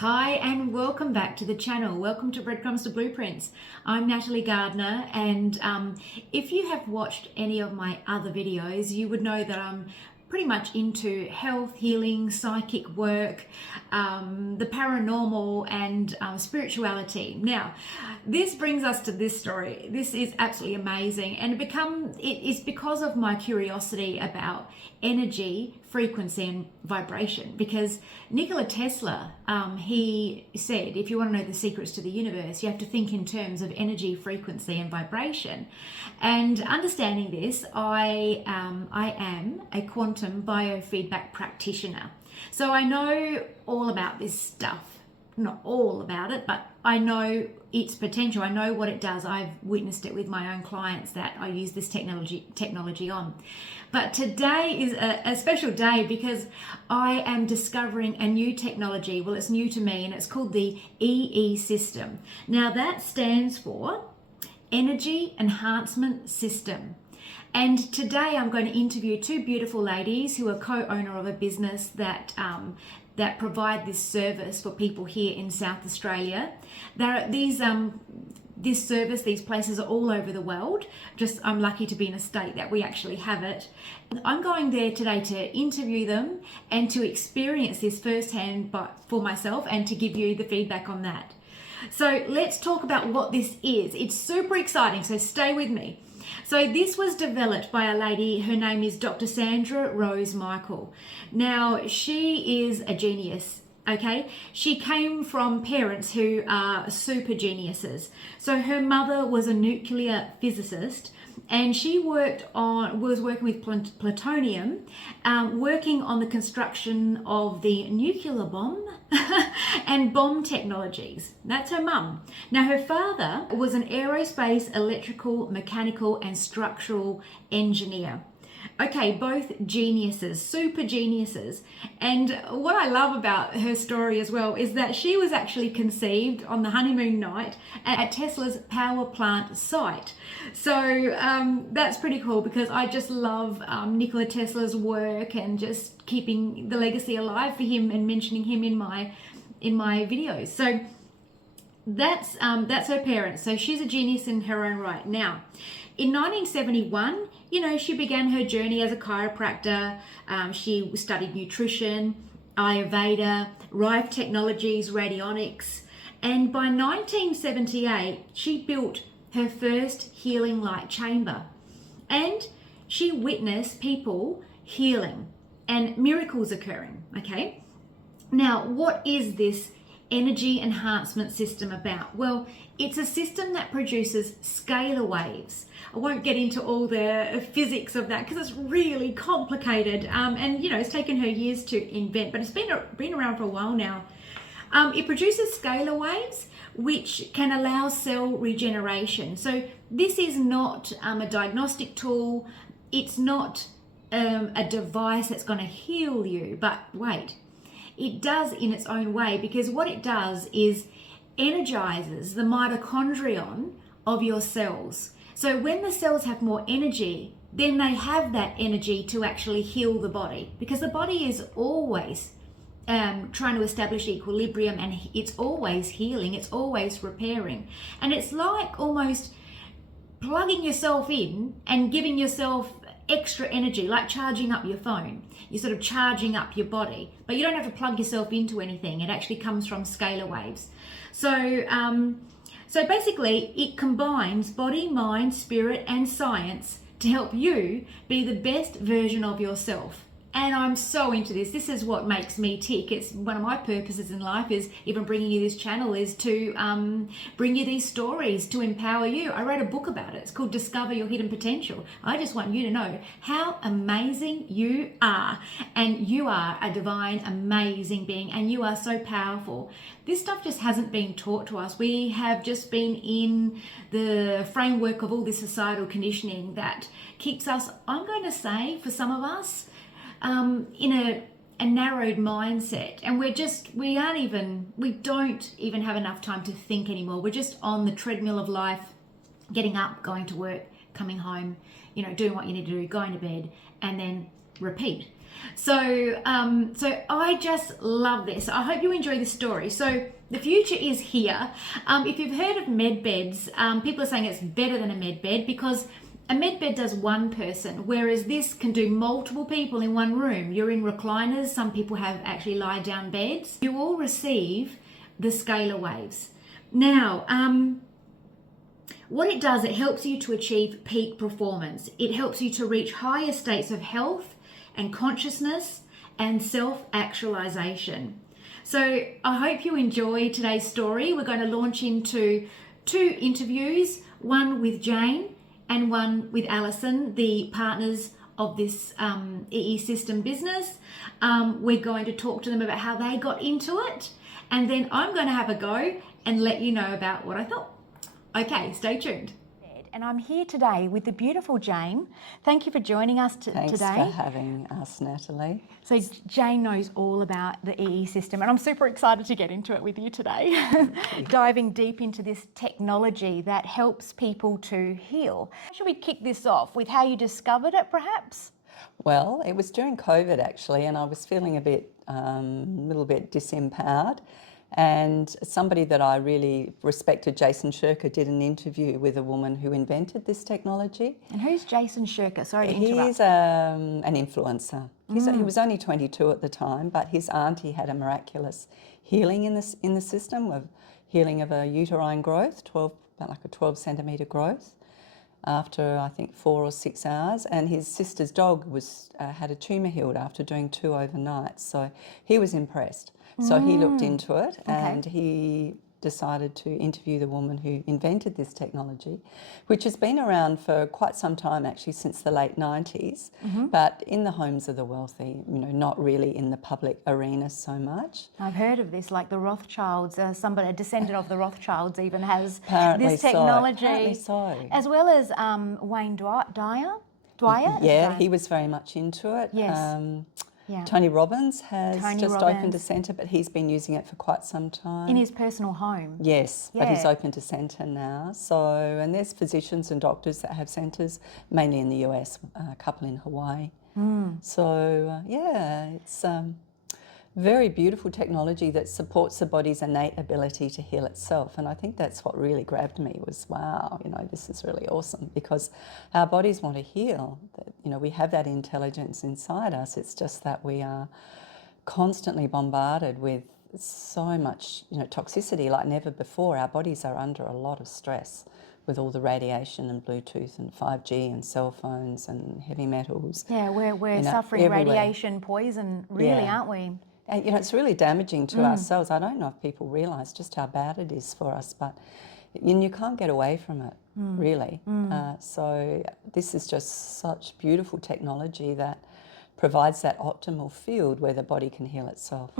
Hi and welcome back to the channel. Welcome to Breadcrumbs to Blueprints. I'm Natalie Gardner, and if you have watched any of my other videos, you would know that I'm pretty much into health, healing, psychic work, the paranormal and spirituality. Now, this brings us to this story. This is absolutely amazing, and it is because of my curiosity about energy, frequency and vibration, because Nikola Tesla, he said, if you want to know the secrets to the universe, you have to think in terms of energy, frequency and vibration. And understanding this, I am a quantum biofeedback practitioner. So I know all about this stuff. Not all about it, but I know its potential. I know what it does. I've witnessed it with my own clients that I use this technology on. But today is a special day because I am discovering a new technology. Well, it's new to me, and it's called the EE system. Now that stands for Energy Enhancement System. And today I'm going to interview two beautiful ladies who are co-owner of a business that provide this service for people here in South Australia. This service, these places are all over the world. I'm lucky to be in a state that we actually have it. I'm going there today to interview them and to experience this firsthand for myself and to give you the feedback on that. So let's talk about what this is. It's super exciting, so stay with me. So this was developed by a lady, her name is Dr Sandra Rose Michael. Now, she is a genius, okay? She came from parents who are super geniuses. So her mother was a nuclear physicist, and she was working with plutonium, working on the construction of the nuclear bomb and bomb technologies. That's her mum. Now, her father was an aerospace, electrical, mechanical and structural engineer. Okay, both geniuses, super geniuses. And what I love about her story as well is that she was actually conceived on the honeymoon night at Tesla's power plant site. So that's pretty cool, because I just love Nikola Tesla's work and just keeping the legacy alive for him and mentioning him in my videos. So that's her parents. So she's a genius in her own right. Now, in 1971, she began her journey as a chiropractor. She studied nutrition, Ayurveda, Rife Technologies, radionics, and by 1978, she built her first healing light chamber, and she witnessed people healing and miracles occurring. Okay, now what is this energy enhancement system about? Well, it's a system that produces scalar waves. I won't get into all the physics of that because it's really complicated, and it's taken her years to invent, but it's been around for a while now. It produces scalar waves which can allow cell regeneration. So this is not a diagnostic tool. It's not a device that's going to heal you, but wait, it does in its own way, because what it does is energizes the mitochondrion of your cells. So when the cells have more energy, then they have that energy to actually heal the body, because the body is always trying to establish equilibrium, and it's always healing, it's always repairing. And it's like almost plugging yourself in and giving yourself extra energy, like charging up your phone. You're sort of charging up your body, but you don't have to plug yourself into anything. It actually comes from scalar waves. So basically it combines body, mind, spirit and science to help you be the best version of yourself. And I'm so into this. This is what makes me tick. It's one of my purposes in life, is even bringing you this channel, is to bring you these stories to empower you. I wrote a book about it. It's called Discover Your Hidden Potential. I just want you to know how amazing you are. And you are a divine, amazing being, and you are so powerful. This stuff just hasn't been taught to us. We have just been in the framework of all this societal conditioning that keeps us, I'm going to say, for some of us, in a narrowed mindset, and we don't even have enough time to think anymore. We're just on the treadmill of life, getting up, going to work, coming home, doing what you need to do, going to bed, and then repeat. So I just love this. I hope you enjoy this story. So the future is here. If you've heard of med beds, people are saying it's better than a med bed because a med bed does one person, whereas this can do multiple people in one room. You're in recliners. Some people have actually lie down beds. You all receive the scalar waves. Now, what it does, it helps you to achieve peak performance. It helps you to reach higher states of health and consciousness and self-actualization. So I hope you enjoy today's story. We're going to launch into 2 interviews, one with Jane and one with Alison, the partners of this EE system business. We're going to talk to them about how they got into it, and then I'm going to have a go and let you know about what I thought. Okay, stay tuned. And I'm here today with the beautiful Jane. Thank you for joining us today. Thanks for having us, Natalie. So Jane knows all about the EE system, and I'm super excited to get into it with you today. Diving deep into this technology that helps people to heal. Should we kick this off with how you discovered it, perhaps? Well, it was during COVID actually, and I was feeling a little bit disempowered. And somebody that I really respected, Jason Shirker, did an interview with a woman who invented this technology. And who's Jason Shirker? Sorry to interrupt. He's an influencer. He was only 22 at the time, but his auntie had a miraculous healing in the system of healing of a uterine growth, about like a 12 centimetre growth, after I think 4 or 6 hours. And his sister's dog had a tumour healed after doing 2 overnights. So he was impressed. So he looked into it and he decided to interview the woman who invented this technology, which has been around for quite some time actually, since the late 90s, but in the homes of the wealthy, not really in the public arena so much. I've heard of this, like the Rothschilds, a descendant of the Rothschilds even has Apparently this technology. Apparently so. As well as Wayne Dwyer? Yeah, he was very much into it. Yes. Tony Robbins has opened a centre, but he's been using it for quite some time. In his personal home? Yes, but he's opened a centre now. So, and there's physicians and doctors that have centres, mainly in the US, a couple in Hawaii. So, it's very beautiful technology that supports the body's innate ability to heal itself. And I think that's what really grabbed me was, wow, this is really awesome, because our bodies want to heal. We have that intelligence inside us. It's just that we are constantly bombarded with so much, toxicity like never before. Our bodies are under a lot of stress with all the radiation and Bluetooth and 5G and cell phones and heavy metals. Yeah, we're suffering everywhere. Radiation poison, really, aren't we? And, it's really damaging to ourselves. I don't know if people realise just how bad it is for us, but you can't get away from it, really. So this is just such beautiful technology that provides that optimal field where the body can heal itself.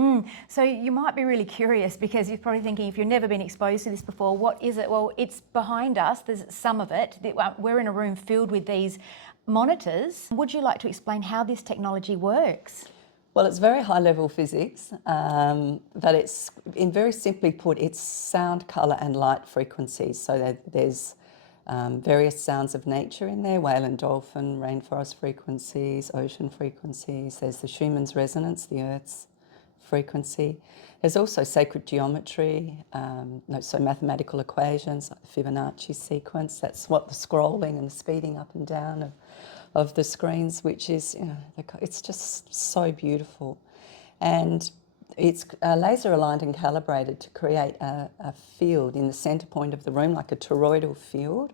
So you might be really curious, because you're probably thinking, if you've never been exposed to this before, what is it? Well, it's behind us. There's some of it. We're in a room filled with these monitors. Would you like to explain how this technology works? Well, it's very high-level physics, but it's, in very simply put, it's sound, colour and light frequencies. So there's various sounds of nature in there, whale and dolphin, rainforest frequencies, ocean frequencies. There's the Schumann's resonance, the Earth's frequency. There's also sacred geometry, so mathematical equations, like the Fibonacci sequence. That's what the scrolling and the speeding up and down of the screens, which is, it's just so beautiful. And it's laser aligned and calibrated to create a field in the centre point of the room, like a toroidal field,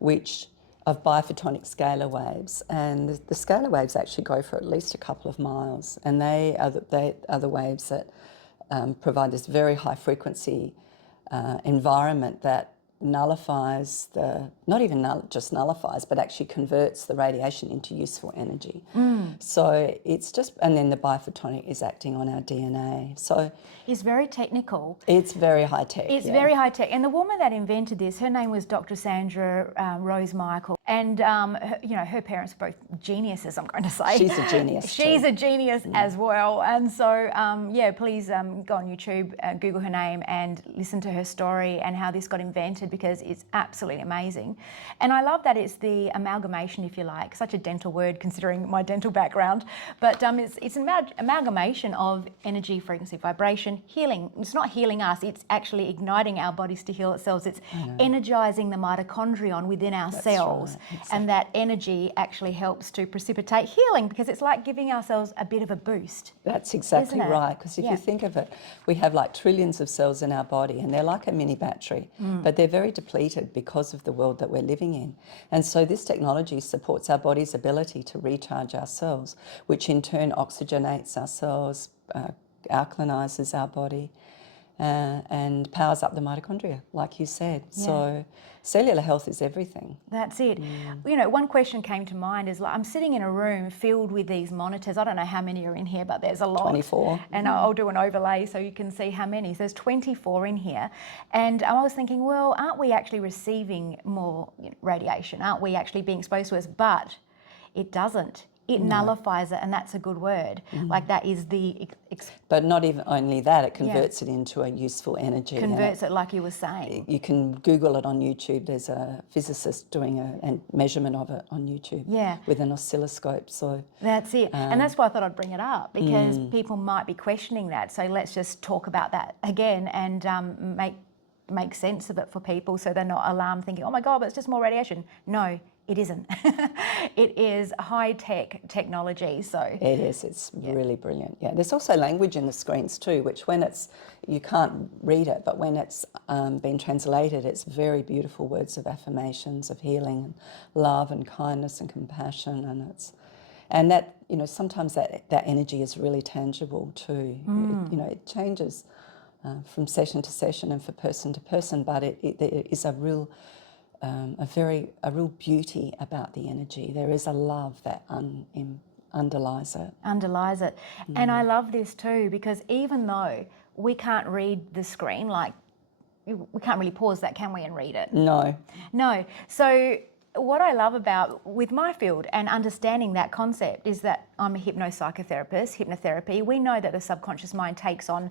of biophotonic scalar waves. And the scalar waves actually go for at least a couple of miles, and they are the waves that provide this very high frequency environment that nullifies not even just nullifies, but actually converts the radiation into useful energy. So it's just, and then the biophotonic is acting on our DNA. So it's very technical. It's very high tech. It's very high tech. And the woman that invented this, her name was Dr Sandra Rose Michael. And her parents were both geniuses, I'm going to say. She's a genius. She's a genius as well. And so, please go on YouTube, Google her name and listen to her story and how this got invented. because it's absolutely amazing. And I love that it's the amalgamation, if you like, such a dental word considering my dental background, but it's an amalgamation of energy, frequency, vibration, healing. It's not healing us, it's actually igniting our bodies to heal itself. It's energizing the mitochondrion within our cells. Right. And that energy actually helps to precipitate healing, because it's like giving ourselves a bit of a boost. That's exactly right, because if Yeah. you think of it, we have like trillions of cells in our body and they're like a mini battery, but they're very depleted because of the world that we're living in. And so this technology supports our body's ability to recharge our cells, which in turn oxygenates our cells, alkalinizes our body, and powers up the mitochondria, like you said. Yeah. So cellular health is everything. That's it. You know, one question came to mind is, like, I'm sitting in a room filled with these monitors. I don't know how many are in here, but there's a lot. 24. And I'll do an overlay so you can see how many. So there's 24 in here. And I was thinking, well, aren't we actually receiving more radiation? Aren't we actually being exposed to us? But it doesn't. It nullifies it, and that's a good word. Like, that is the... But not even only that, it converts it into a useful energy. Converts it, like you were saying. You can Google it on YouTube. There's a physicist doing a measurement of it on YouTube with an oscilloscope. So that's it. And that's why I thought I'd bring it up, because people might be questioning that. So let's just talk about that again and make sense of it for people, so they're not alarmed thinking, oh my God, but it's just more radiation. No, it isn't. It is high-tech technology. So it is. It's really brilliant. Yeah. There's also language in the screens too, which when you can't read it, but when it's been translated, it's very beautiful words of affirmations, of healing and love and kindness and compassion, and that sometimes that energy is really tangible too. It changes from session to session and from person to person, but there is a real beauty about the energy. There is a love that underlies it. Underlies it. And I love this too, because even though we can't read the screen, like, we can't really pause that, can we, and read it? No. So what I love about with my field and understanding that concept is that I'm a hypno-psychotherapist, hypnotherapy. We know that the subconscious mind takes on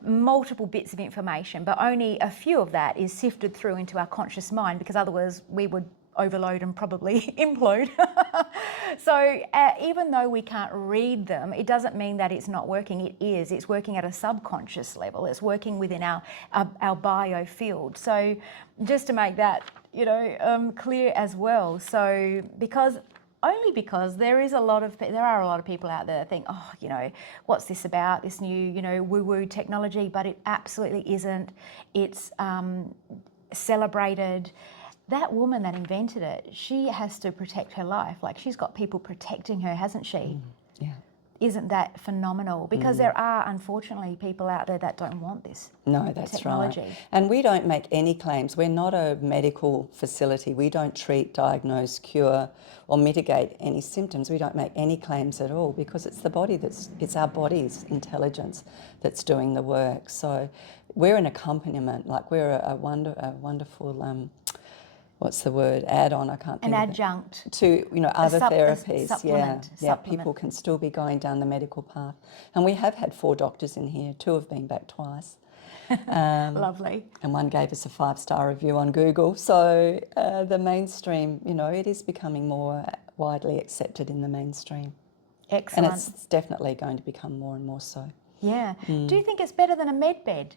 multiple bits of information, but only a few of that is sifted through into our conscious mind, because otherwise we would overload and probably implode. So even though we can't read them, it doesn't mean that it's not working. It is. It's working at a subconscious level. It's working within our biofield. So just to make that clear as well. So because there are a lot of people out there that think, oh, what's this about, this new, woo-woo technology, but it absolutely isn't. It's celebrated. That woman that invented it, she has to protect her life. Like, she's got people protecting her, hasn't she? Yeah. Isn't that phenomenal? Because there are, unfortunately, people out there that don't want this technology. Right. And we don't make any claims. We're not a medical facility. We don't treat, diagnose, cure, or mitigate any symptoms. We don't make any claims at all, because it's it's our body's intelligence that's doing the work. So we're an accompaniment, like we're a wonderful what's the word? Add-on. I can't think. An adjunct to other therapies. Supplement. People can still be going down the medical path, and we have had 4 doctors in here. 2 have been back twice. Lovely. And one gave us a 5-star review on Google. So the mainstream, it is becoming more widely accepted in the mainstream. Excellent. And it's definitely going to become more and more so. Yeah. Do you think it's better than a med bed?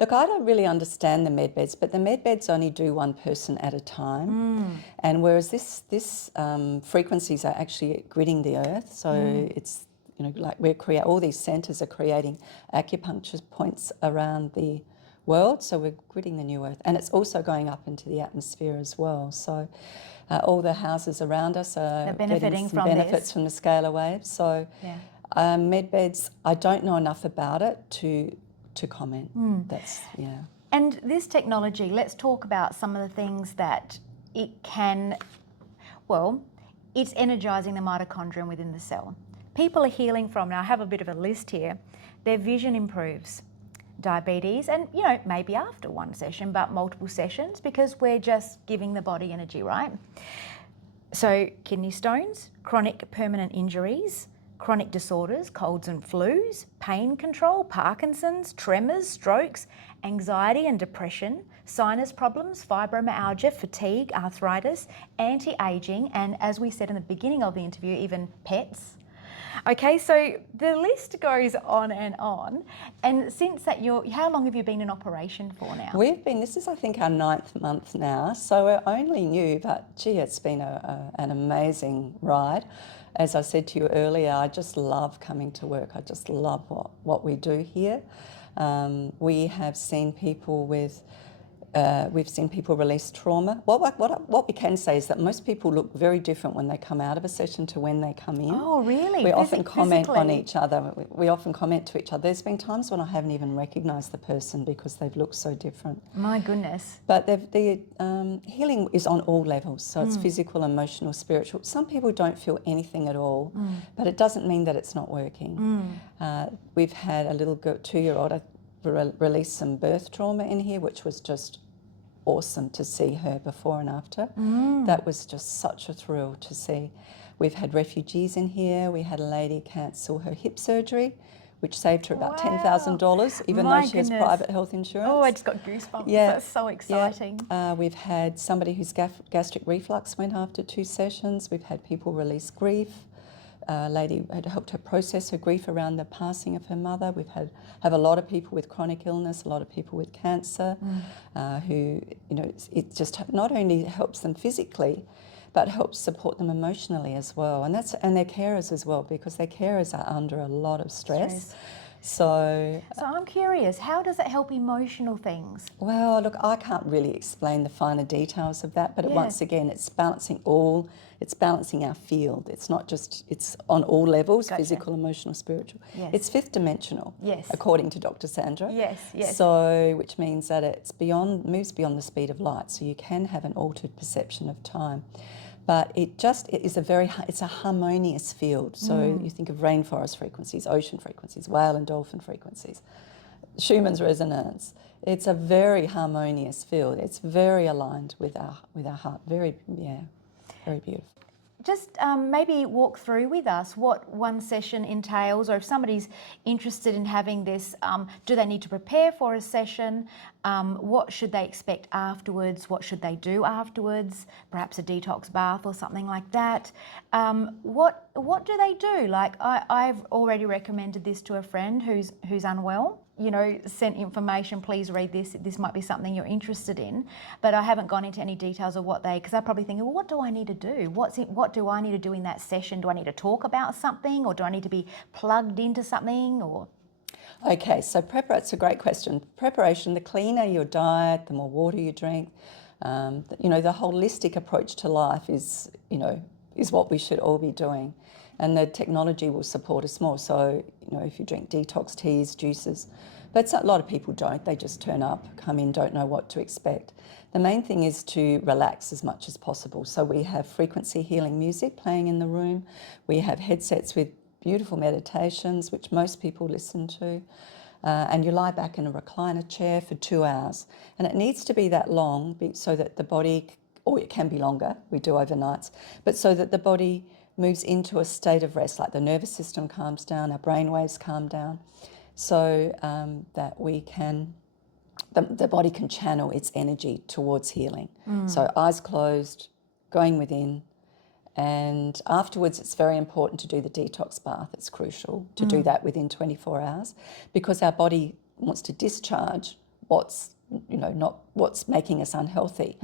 Look, I don't really understand the med beds, but the med beds only do one person at a time. And whereas this frequencies are actually gridding the earth, so it's, like all these centres are creating acupuncture points around the world, so we're gridding the new earth. And it's also going up into the atmosphere as well. So all the houses around us are benefiting getting some benefits from the scalar waves. So med beds, I don't know enough about it to comment. And this technology, let's talk about some of the things that it can, it's energising the mitochondrion within the cell. People are healing from, now I have a bit of a list here, their vision improves, diabetes, and maybe after one session, but multiple sessions, because we're just giving the body energy, right? So kidney stones, chronic permanent injuries, chronic disorders, colds and flus, pain control, Parkinson's, tremors, strokes, anxiety and depression, sinus problems, fibromyalgia, fatigue, arthritis, anti-aging, and as we said in the beginning of the interview, even pets. Okay, so the list goes on and on. And since that, how long have you been in operation for now? This is I think our 9th month now, so we're only new, but gee, it's been an amazing ride. As I said to you earlier, I just love coming to work. I just love what we do here. We have seen people we've seen people release trauma. What we can say is that most people look very different when they come out of a session to when they come in. Oh, really? We often comment physically? on each other. We often comment to each other. There's been times when I haven't even recognised the person because they've looked so different. My goodness. But the healing is on all levels, so it's physical, emotional, spiritual. Some people don't feel anything at all, but it doesn't mean that it's not working. We've had a little 2-year-old release some birth trauma in here, which was just awesome to see her before and after. That was just such a thrill to see. We've had refugees in here. We had a lady cancel her hip surgery, which saved her about $10,000, even though she has private health insurance. Oh, I just got goosebumps. Yeah. That's so exciting. Yeah. We've had somebody whose gastric reflux went after 2 sessions. We've had people release grief. A lady had helped her process her grief around the passing of her mother. We've have a lot of people with chronic illness, a lot of people with cancer, who, it just not only helps them physically, but helps support them emotionally as well. And their carers as well, because their carers are under a lot of stress. So I'm curious, how does it help emotional things? Well, look, I can't really explain the finer details of that, but once again, it's balancing our field. It's not just, it's on all levels, physical, emotional, spiritual. Yes. It's 5th dimensional, according to Dr Sandra. Yes. So, which means that it's moves beyond the speed of light, so you can have an altered perception of time. But it's a harmonious field. So you think of rainforest frequencies, ocean frequencies, whale and dolphin frequencies, Schumann's resonance. It's a very harmonious field. It's very aligned with our heart. Very beautiful. Just maybe walk through with us what one session entails, or if somebody's interested in having this, do they need to prepare for a session? What should they expect afterwards? What should they do afterwards? Perhaps a detox bath or something like that. What do they do? Like I've already recommended this to a friend who's unwell. Sent information, please read this. This might be something you're interested in. But I haven't gone into any details of because they're probably thinking, well, what do I need to do? What do I need to do in that session? Do I need to talk about something, or do I need to be plugged into something, or? Okay, so it's a great question. Preparation, the cleaner your diet, the more water you drink, the holistic approach to life is what we should all be doing. And the technology will support us more. So, if you drink detox teas, juices, but a lot of people don't. They just turn up, come in, don't know what to expect. The main thing is to relax as much as possible. So we have frequency healing music playing in the room. We have headsets with beautiful meditations, which most people listen to. And you lie back in a recliner chair for 2 hours. And it needs to be that long so that the body, or it can be longer, we do overnights, but so that the body moves into a state of rest, like the nervous system calms down, our brain waves calm down, so that the body can channel its energy towards healing. So eyes closed, going within, and afterwards it's very important to do the detox bath. It's crucial to do that within 24 hours, because our body wants to discharge what's making us unhealthy.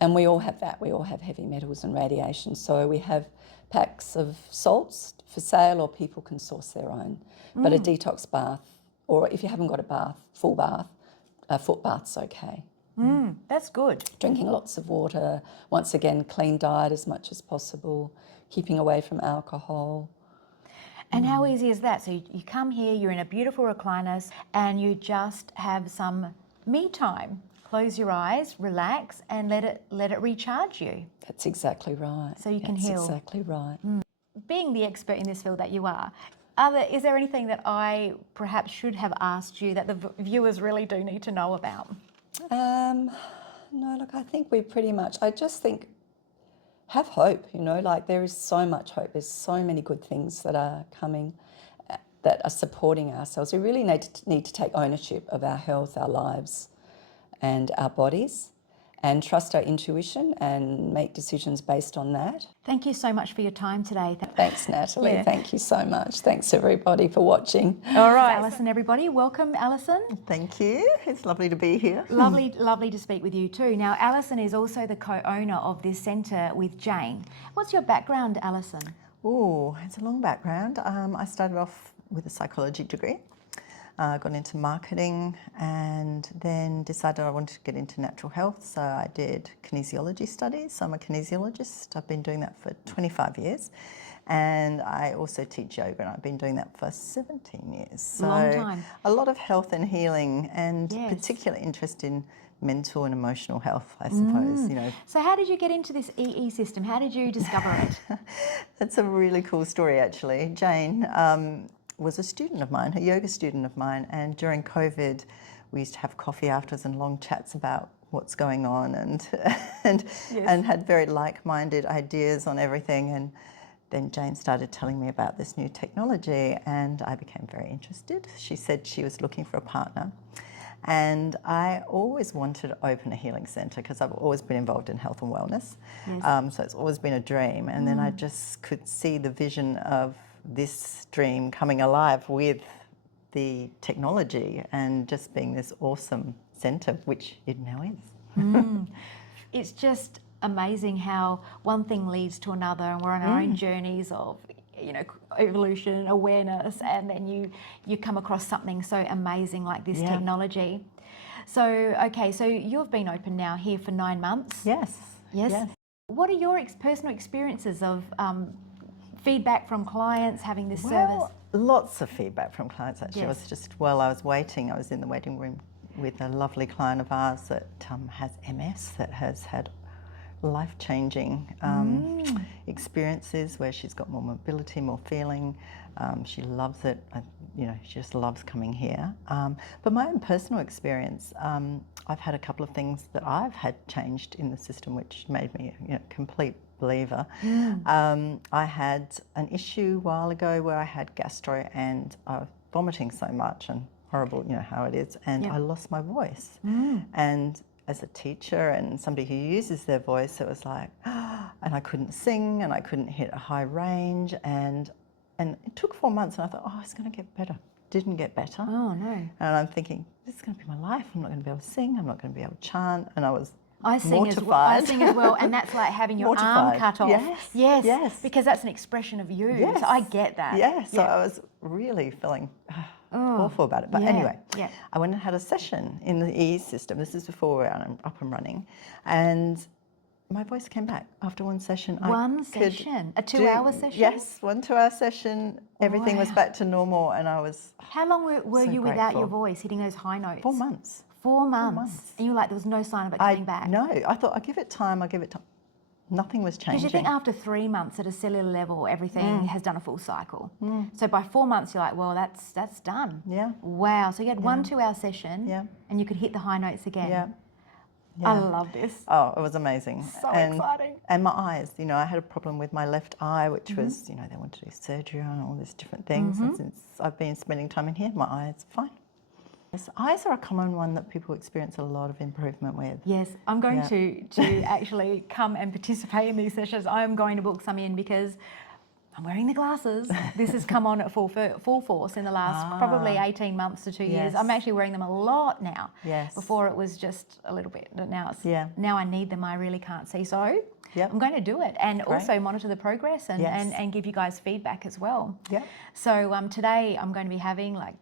And we all have that. We all have heavy metals and radiation. So we have packs of salts for sale, or people can source their own. But a detox bath, or if you haven't got a bath, full bath, a foot bath's okay. That's good. Drinking lots of water, once again, clean diet as much as possible, keeping away from alcohol. And how easy is that? So you come here, you're in a beautiful recliner, and you just have some me time. Close your eyes, relax, and let it recharge you. That's exactly right. So you can heal. That's exactly right. Being the expert in this field that you are, is there anything that I perhaps should have asked you that the viewers really do need to know about? No, look, I think I just think have hope, you know, like there is so much hope. There's so many good things that are coming that are supporting ourselves. We really need to take ownership of our health, our lives and our bodies, and trust our intuition and make decisions based on that. Thank you so much for your time today. Thanks, Natalie. Thank you so much. Thanks, everybody, for watching. All right, Alison, everybody. Welcome, Alison. Thank you. It's lovely to be here. Lovely to speak with you too. Now, Alison is also the co-owner of this centre with Jane. What's your background, Alison? Oh, it's a long background. I started off with a psychology degree. Got into marketing and then decided I wanted to get into natural health, so I did kinesiology studies. So I'm a kinesiologist. I've been doing that for 25 years, and I also teach yoga, and I've been doing that for 17 years. So long time. A lot of health and healing, and particular interest in mental and emotional health, I suppose. You know. So how did you get into this EE system? How did you discover it? That's a really cool story, actually. Jane was a student of mine, a yoga student of mine, and during COVID we used to have coffee afterwards and long chats about what's going on, and had very like-minded ideas on everything. And then Jane started telling me about this new technology, and I became very interested. She said she was looking for a partner, and I always wanted to open a healing centre because I've always been involved in health and wellness. So it's always been a dream, and then I just could see the vision of this dream coming alive with the technology and just being this awesome centre, which it now is. It's just amazing how one thing leads to another, and we're on our own journeys of, you know, evolution, awareness, and then you come across something so amazing like this technology. So, okay, so you've been open now here for 9 months. Yes. What are your personal experiences of feedback from clients having this service? Lots of feedback from clients, actually. I was just, while I was waiting, I was in the waiting room with a lovely client of ours that has MS, that has had life-changing experiences where she's got more mobility, more feeling. She loves it. You know, she just loves coming here. But my own personal experience, I've had a couple of things that I've had changed in the system, which made me a complete believer. I had an issue a while ago where I had gastro, and I was vomiting so much, and horrible, you know how it is, and I lost my voice. And as a teacher and somebody who uses their voice, it was like, and I couldn't sing and I couldn't hit a high range, and it took 4 months, and I thought, oh, it's going to get better. Didn't get better. Oh no. And I'm thinking, this is going to be my life. I'm not going to be able to sing. I'm not going to be able to chant. And I was I sing mortified. as well, and that's like having your arm cut off. Yes, because that's an expression of you. Yes. So I get that. So I was really feeling awful about it. But anyway, I went and had a session in the EE system. This is before we're up and running, and my voice came back after one session. A 2-hour session? Yes, 1 2-hour session. Everything was back to normal, and I was How long were so you without grateful. your voice, hitting those high notes? 4 months. 4 months. And you were like, there was no sign of it coming back? No, I thought, I'll give it time, Nothing was changing. Because you think after 3 months at a cellular level, everything has done a full cycle. So by 4 months, you're like, well, that's done. Yeah. Wow. So you had 1 2-hour session and you could hit the high notes again. Yeah. I love this. Oh, it was amazing. So exciting. And my eyes, you know, I had a problem with my left eye, which was, you know, they wanted to do surgery on all these different things. And since I've been spending time in here, my eye's fine. Yes, eyes are a common one that people experience a lot of improvement with. Yes, I'm going to actually come and participate in these sessions. I'm going to book some in because I'm wearing the glasses. This has come on at full force in the last probably 18 months to 2 years. I'm actually wearing them a lot now. Yes. Before it was just a little bit, but now it's now I need them. I really can't see, so I'm going to do it and also monitor the progress and give you guys feedback as well. So today I'm going to be having, like,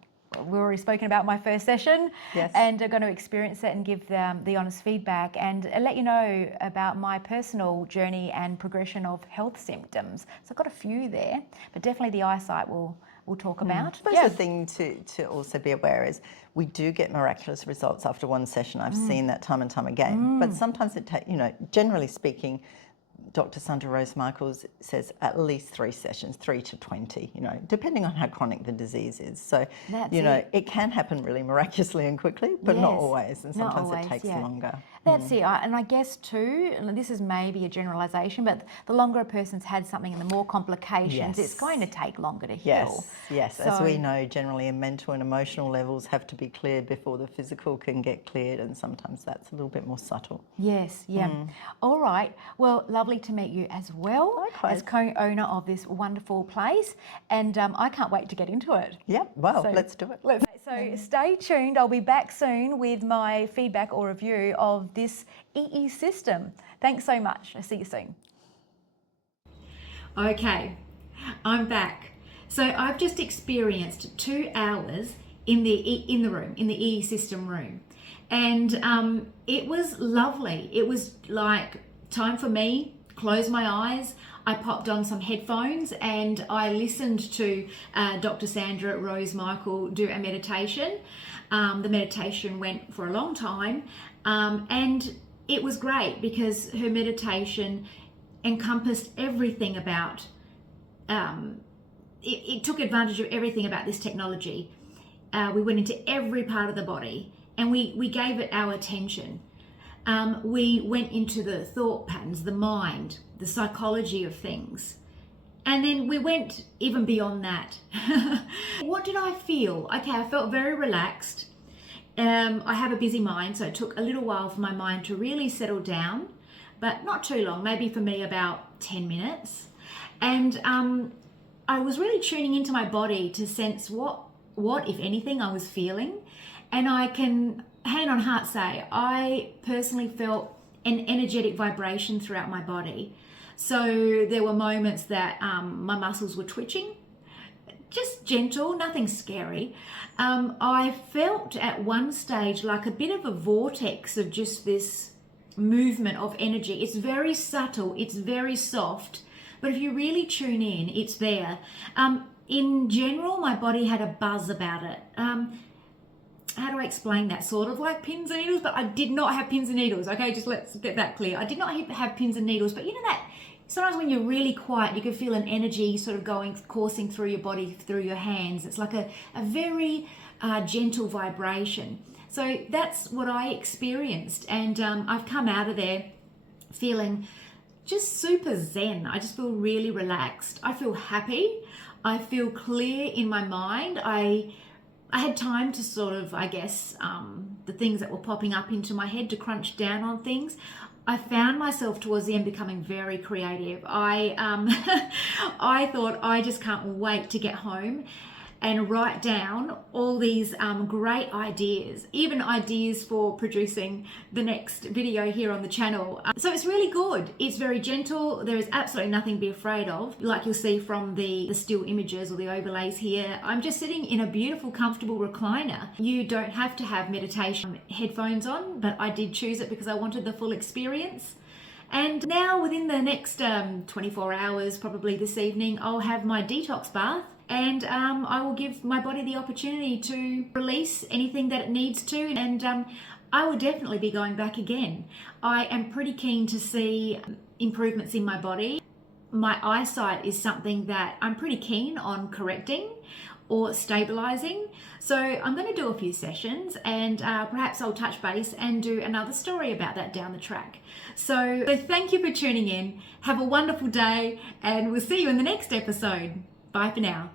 we've already spoken about my first session, and are going to experience it and give the honest feedback and let you know about my personal journey and progression of health symptoms. So I've got a few there, but definitely the eyesight we'll talk about. But the thing to also be aware is we do get miraculous results after one session. I've seen that time and time again. But sometimes it takes, you know, generally speaking, Dr Sandra Rose Michael says at least 3 sessions, 3 to 20, depending on how chronic the disease is. So, That's it can happen really miraculously and quickly, but not Yes, always, and not sometimes always, it takes yeah. longer. That's it. And I guess too, and this is maybe a generalisation, but the longer a person's had something and the more complications, it's Yes. going to take longer to heal. Yes. As we know, generally mental and emotional levels have to be cleared before the physical can get cleared, and sometimes that's a little bit more subtle. Yes, yeah. All right. Well, lovely to meet you as well. Likewise. As co-owner of this wonderful place. And I can't wait to get into it. Yeah, well, So let's do it. So stay tuned. I'll be back soon with my feedback or review of this EE system. Thanks so much. I'll see you soon. Okay, I'm back. So I've just experienced 2 hours in the room, in the EE system room, and it was lovely. It was like time for me. Close my eyes. I popped on some headphones and I listened to Dr Sandra Rose Michael do a meditation. The meditation went for a long time, and it was great because her meditation encompassed everything about, it took advantage of everything about this technology. We went into every part of the body and we gave it our attention. We went into the thought patterns, the mind, the psychology of things. And then we went even beyond that. What did I feel? Okay, I felt very relaxed. I have a busy mind, so it took a little while for my mind to really settle down, but not too long, maybe for me about 10 minutes. And I was really tuning into my body to sense what, if anything, I was feeling. And I can, hand on heart, say, I personally felt an energetic vibration throughout my body. So there were moments that my muscles were twitching, just gentle, nothing scary. I felt at one stage like a bit of a vortex of just this movement of energy. It's very subtle, it's very soft, but if you really tune in, it's there. In general, my body had a buzz about it. How do I explain that? Sort of like pins and needles, but I did not have pins and needles. Okay, just let's get that clear. I did not have pins and needles, but you know that sometimes when you're really quiet, you can feel an energy sort of coursing through your body, through your hands. It's like a very gentle vibration. So that's what I experienced. And I've come out of there feeling just super zen. I just feel really relaxed. I feel happy. I feel clear in my mind. I had time to sort of, I guess, the things that were popping up into my head to crunch down on things. I found myself towards the end becoming very creative. I thought I just can't wait to get home and write down all these great ideas, even ideas for producing the next video here on the channel. So it's really good. It's very gentle. There is absolutely nothing to be afraid of. Like you'll see from the still images or the overlays here, I'm just sitting in a beautiful, comfortable recliner. You don't have to have meditation headphones on, but I did choose it because I wanted the full experience. And now within the next 24 hours, probably this evening, I'll have my detox bath. And I will give my body the opportunity to release anything that it needs to, and I will definitely be going back again. I am pretty keen to see improvements in my body. My eyesight is something that I'm pretty keen on correcting or stabilizing. So I'm going to do a few sessions, and perhaps I'll touch base and do another story about that down the track. So thank you for tuning in. Have a wonderful day, and we'll see you in the next episode. Bye for now.